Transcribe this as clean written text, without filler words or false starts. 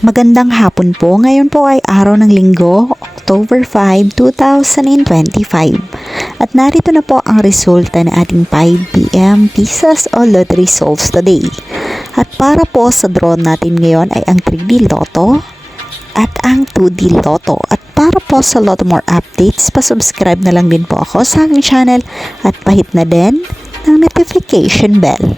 Magandang hapon po. Ngayon po ay araw ng Linggo, October 5, 2025. At narito na po ang resulta ng ating 5 PM Pisas o Lottery Results today. At para po sa draw natin ngayon ay ang 3D Lotto at ang 2D Lotto. At para po sa Lotto More updates, pasubscribe na lang din po ako sa aking channel at pahit na din ng notification bell.